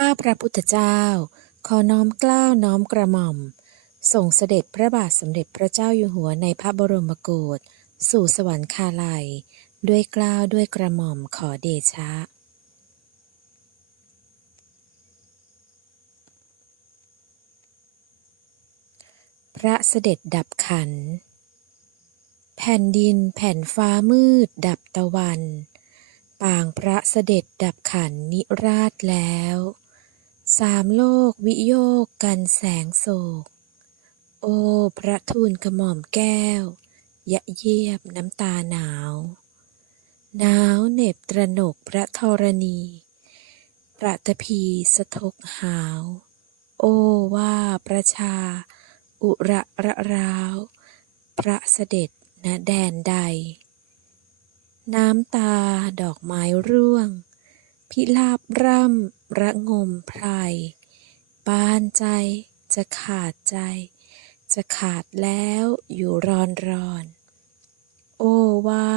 ข้าพระพุทธเจ้า ขอน้อมเกล้าวน้อมกระหม่อม ส่งเสด็จพระบาทสมเด็จพระเจ้าอยู่หัวในพระบรมโกศสู่สวรรคาลัย ด้วยเกล้าวด้วยกระหม่อมขอเดชะ พระเสด็จดับขัน แผ่นดินแผ่นฟ้ามืดดับตะวัน ปางพระเสด็จดับขันนิราชแล้ว สามโลกวิโยกกันแสงโศก โอพระทูลกระหม่อมแก้ว ยะเยียบน้ำตาหนาว หนาวเหน็บตระหนกพระธรณี ประตภีสะทกหาว โอว่าประชา อุระระร้าว พระเสด็จณแดนใด น้ำตาดอกไม้ร่วง พิลาบร่ำระงมไพรปานใจจะขาดใจ จะขาดแล้วอยู่รอนรอน โอ้ว่า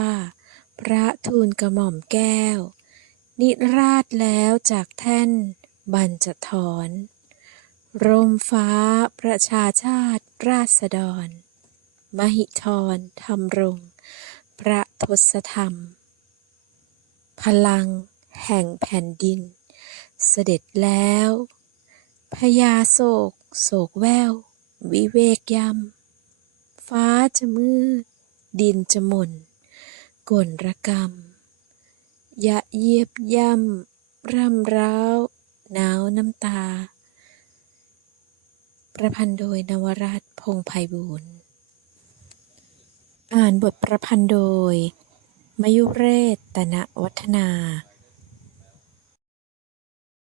พระทูลกระหม่อมแก้ว นิราชแล้วจากแท่นบัญจทรร่มฟ้าประชาชาติราษฎร มหิธรธรรมรง พระทศธรรม พลัง แห่งแผ่นดิน เสด็จแล้วพญาโศก โศกแว่ววิเวกย่ำฟ้าจะมืด ดินจะหม่นกลระกำยะเยียบย่ำร่ำร้าวหนาวน้ำตา ประพันธ์โดยนวรัตพงไพบูลย์อ่านบทประพันธ์โดย มยุเรศตนวัฒนา